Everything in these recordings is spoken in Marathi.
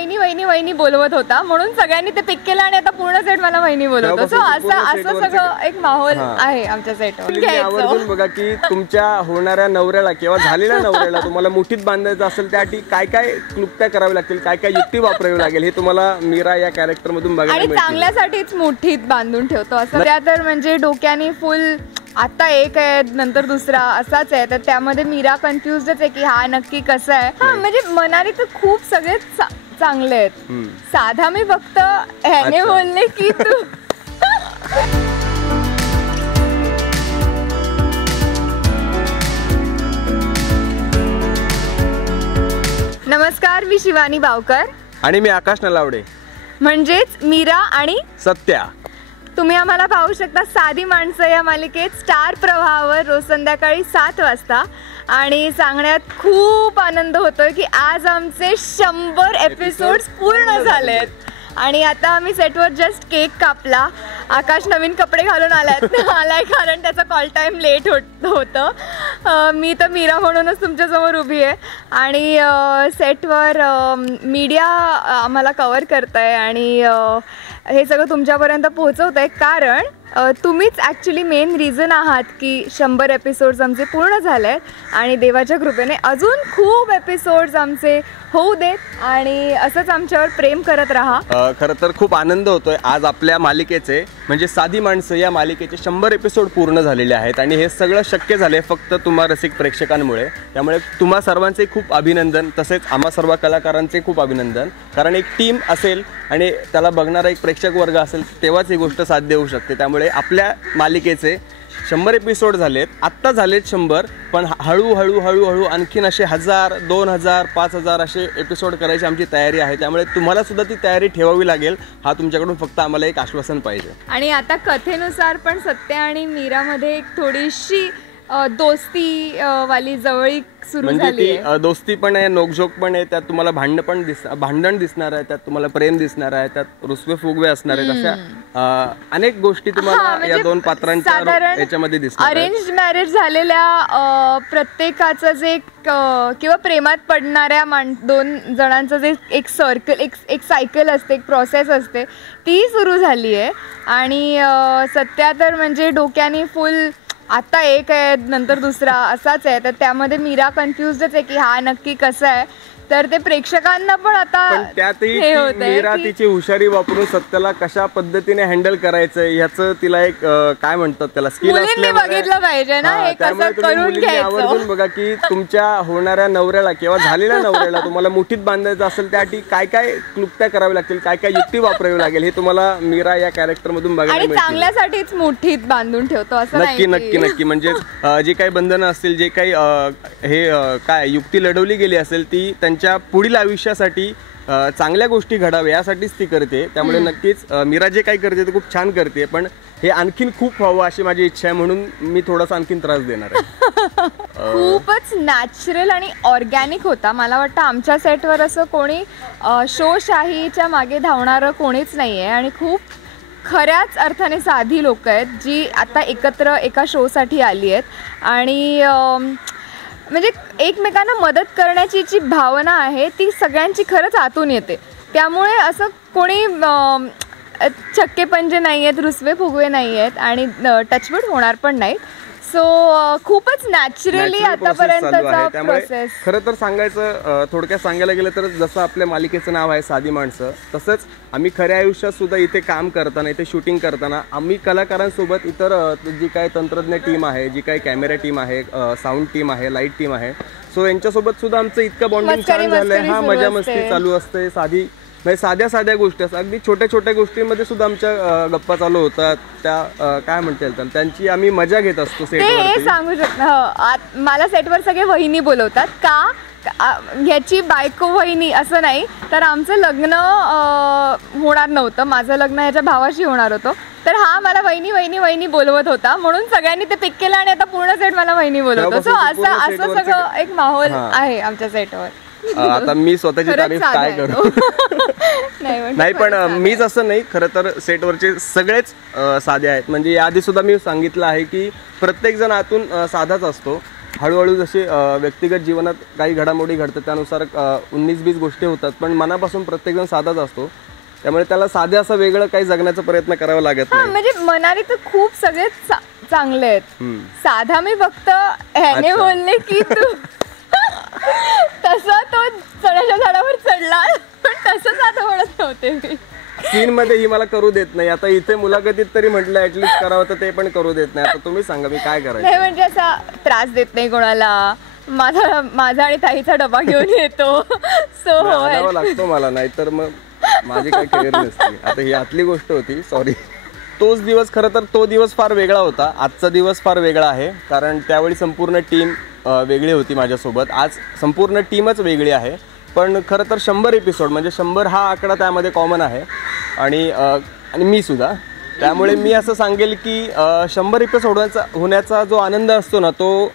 वहिनी वहिनी वहिनी बोलवत होता म्हणून सगळ्यांनी ते पिक केलं आणि आता पूर्ण सेट मला वहिनी बोलवतो. सो असं सगळं एक माहोल आहे आमच्या सेटवर. आवर्जून बघा की तुमच्या होणाऱ्या नवऱ्याला किंवा झालेल्या नवऱ्याला तुम्हाला मुठीत बांधायचं असेल त्यासाठी काय काय क्लुप्त्या करावी लागतील, काय काय युक्ती वापरावी लागेल हे तुम्हाला मीरा या कॅरेक्टर मधून बघायला मिळेल. आणि चांगल्यासाठीच मुठीत बांधून ठेवतो असं. त्या तर म्हणजे डोक्याने फुल आता एक आहे नंतर दुसरा असाच आहे, तर त्यामध्ये मीरा कन्फ्युजच आहे की हा नक्की कसा आहे. हा म्हणजे मनाली तर खूप सगळे चांगले आहेत. साधा मी फक्त ह्याने बोलले की तू नमस्कार, मी शिवानी बावकर आणि मी आकाश नलावडे, म्हणजेच मीरा आणि सत्या. तुम्ही आम्हाला पाहू शकता साधी माणसं या मालिकेत स्टार प्रवाहावर रोज संध्याकाळी 7 वाजता. आणि सांगण्यात खूप आनंद होतोय की आज आमचे 100 एपिसोड्स पूर्ण झालेत. आणि आता आम्ही सेटवर जस्ट केक कापला. आकाश नवीन कपडे घालून आलाय कारण त्याचा कॉल टाईम लेट होतं. मी तर मीरा म्हणूनच तुमच्यासमोर उभी आहे. आणि सेटवर मीडिया आम्हाला कवर करत आहे आणि हे सगळं तुमच्यापर्यंत पोहोचवत आहे कारण तुम्हीच ॲक्च्युली मेन रिझन आहात की 100 एपिसोड्स आमचे पूर्ण झाले आहेत आणि देवाच्या कृपेने अजून खूप एपिसोड्स आमचे होऊ देत आणि असंच आमच्यावर प्रेम करत राहा. खरं तर खूप आनंद होतोय. आज आपल्या मालिकेचे म्हणजे साधी माणसं या मालिकेचे 100 एपिसोड पूर्ण झालेले आहेत आणि हे सगळं शक्य झाले फक्त तुम्हा रसिक प्रेक्षकांमुळे. त्यामुळे तुम्हा सर्वांचे खूप अभिनंदन, तसेच आम्हा सर्व कलाकारांचे खूप अभिनंदन. कारण एक टीम असेल आणि त्याला बघणारा एक प्रेक्षक वर्ग असेल तेव्हाच ही गोष्ट साध्य होऊ शकते. त्यामुळे आपल्या मालिकेचे 100 एपिसोड झालेत, आत्ता झालेत 100, पण हळूहळू आणखीन असे 1000, 2000, 5000 असे एपिसोड करायची आमची तयारी आहे. त्यामुळे तुम्हाला सुद्धा ती तयारी ठेवावी लागेल. हा तुमच्याकडून फक्त आम्हाला एक आश्वासन पाहिजे. आणि आता कथेनुसार पण सत्या आणि मीरामध्ये एक थोडीशी दोस्ती वाली जवळीक सुरू झाली आहे. म्हणजे ती दोस्ती पण आहे, नोकझोक पण आहे, त्यात तुम्हाला भांडण दिसणार आहे, त्यात तुम्हाला प्रेम दिसणार आहे, त्यात रुसवे फुगवे असणार आहेत. अशा अनेक गोष्टी तुम्हाला या दोन पात्रांच्या याच्यामध्ये दिसणार. अरेंज मॅरेज झालेल्या प्रत्येकाचं जे किंवा प्रेमात पडणाऱ्या दोन जणांचं जे एक सर्कल, एक सायकल असते, एक प्रोसेस असते, ती सुरू झाली आहे. आणि सत्या तर म्हणजे डोक्याने फुल आता एक आहे नंतर दुसरा असाच आहे, तर त्यामध्ये मीरा कन्फ्युजच आहे की हा नक्की कसा आहे. तर ते प्रेक्षकांना पण आता त्यातही मीरा तिची हुशारी वापरून सत्याला कशा पद्धतीने हँडल करायचं ह्याचं तिला एक काय म्हणतात त्याला स्किल बघितलं पाहिजे ना. हे कसं करून घ्यायचं. आवर्जून बघा की तुमच्या होणाऱ्या नवऱ्याला किंवा झालेल्या नवऱ्याला तुम्हाला मुठीत बांधायचं असेल त्यासाठी काय काय क्लुप्त्या करावी लागतील, काय काय युक्ती वापरावी लागेल हे तुम्हाला मीरा या कॅरेक्टर मधून बघायला मिळेल. चांगल्यासाठीच मुठीत बांधून ठेवतो असं नक्की नक्की नक्की. म्हणजे जे काही बंधनं असतील, जे काही हे काय युक्ती लढवली गेली असेल ती त्यांच्या पुढील आयुष्यासाठी चांगल्या गोष्टी घडाव्या यासाठीच ती करते. त्यामुळे नक्कीच मीरा जे काही करते ते खूप छान करते, पण हे आणखीन खूप व्हावं अशी माझी इच्छा आहे, म्हणून मी थोडासा आणखीन त्रास देणार आहे. खूपच नॅचरल आणि ऑर्गॅनिक होता. मला वाटतं आमच्या सेटवर असं कोणी शोशाहीच्या मागे धावणारं कोणीच नाही आहे आणि खूप खऱ्याच अर्थाने साधी लोक आहेत जी आता एकत्र एका शोसाठी आली आहेत. आणि म्हणजे एकमेकांना मदत करण्याची जी भावना आहे ती सगळ्यांची खरंच आतून येते. त्यामुळे असं कोणी छक्के पंजे नाही आहेत, रुसवे फुगवे नाही आहेत आणि टचवूड होणार पण नाहीत. सो खूपच नॅचरली आतापर्यंतचा प्रोसेस. खरं तर सांगायचं थोडक्यात सांगायला गेलं तर जसं आपल्या मालिकेचं नाव आहे साधी माणसं, तसंच आम्ही खऱ्या आयुष्यात सुद्धा इथे काम करताना, इथे शूटिंग करताना आम्ही कलाकारांसोबत इतर जी काही तंत्रज्ञ टीम आहे, जी काही कॅमेरा टीम आहे, साऊंड टीम आहे, लाईट टीम आहे, सो यांच्यासोबत सुद्धा आमचं इतकं बॉन्डिंग छान झालंय. हा मजा मस्ती चालू असते. म्हणजे साध्या गोष्टी असतात, अगदी छोट्या गोष्टींमध्ये सुद्धा आमच्या गप्पा चालू होतात. त्या काय म्हणता येईल त्यांची आम्ही मजा घेत असतो सेटवर. हे सांगू शकतो. मला सेटवर सगळे वहिनी बोलवतात का, ह्याची बायको वहिनी असं नाही. तर आमचं लग्न होणार नव्हतं, माझं लग्न ह्याच्या भावाशी होणार होतं. तर हा मला वहिनी वहिनी वहिनी बोलवत होता म्हणून सगळ्यांनी ते पिक केलं आणि आता पूर्ण सेट मला वहिनी बोलवतो. सो असं सगळं एक माहोल आहे आमच्या सेटवर. आता मी स्वतःची तारीफ काय करू. नाही पण मीच असं नाही, खरं तर सेटवरचे सगळेच साधे आहेत. म्हणजे याआधी सुद्धा मी सांगितलं आहे की प्रत्येक जण आतून साधाच असतो, हळूहळू जसे व्यक्तिगत जीवनात काही घडामोडी घडतात त्यानुसार 19-20 गोष्टी होतात, पण मनापासून प्रत्येकजण साधाच असतो. त्यामुळे त्याला साधे असं वेगळं काही जगण्याचा प्रयत्न करावा लागत नाही. म्हणजे मनाने तर खूप सगळे चांगले आहेत. साधा मी फक्त ह्याने बोलले की तू तसा तो चण्याच्या झाडावर चढला, पण तसं साधं म्हणत नव्हते मी. सीन मध्ये ही मला करू देत नाही. आता इथे मुलाखतीत तरी म्हटलं ऍटलीस्ट करावं, तर ते पण करू देत नाही. आता तुम्ही सांगा मी काय करायचं. नाही म्हणजे असा त्रास देत नाही कोणाला. माझा आणि ताईचा डबा घेऊन येतो. सो आणावं लागतो मला, नाहीतर मग माझी काय केअर नसते. आता ही आतली गोष्ट होती, सॉरी. तोच दिवस, खरं तर तो दिवस फार वेगळा होता. आजचा दिवस फार वेगळा आहे, कारण त्यावेळी संपूर्ण टीम वेगळी होती माझ्यासोबत. आज संपूर्ण टीमच वेगळी आहे. पण खरं तर 100 एपिसोड म्हणजे 100 हा आकडा त्यामध्ये कॉमन आहे आणि मी सुद्धा. त्यामुळे मी असं सांगेल की 100 एपिसोड होण्याचा जो आनंद असतो ना, तो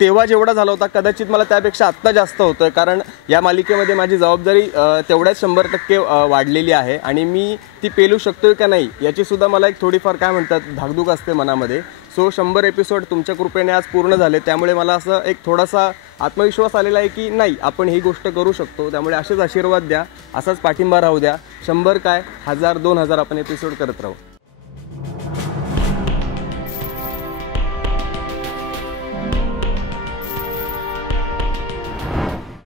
तेव्हा जेवढा झाला होता कदाचित मला त्यापेक्षा आत्ता जास्त होतं. कारण या मालिकेमध्ये माझी जबाबदारी तेवढ्याच 100% वाढलेली आहे आणि मी ती पेलू शकतोय का नाही याचीसुद्धा मला एक थोडीफार काय म्हणतात धाकधूक असते मनामध्ये. सो 100 एपिसोड तुमच्या कृपेने आज पूर्ण झाले, त्यामुळे मला असं एक थोडासा आत्मविश्वास आलेला आहे की नाही, आपण ही गोष्ट करू शकतो. त्यामुळे असेच आशीर्वाद द्या, असाच पाठिंबा राहू द्या. 100 काय 1000-2000 आपण एपिसोड करत राहू.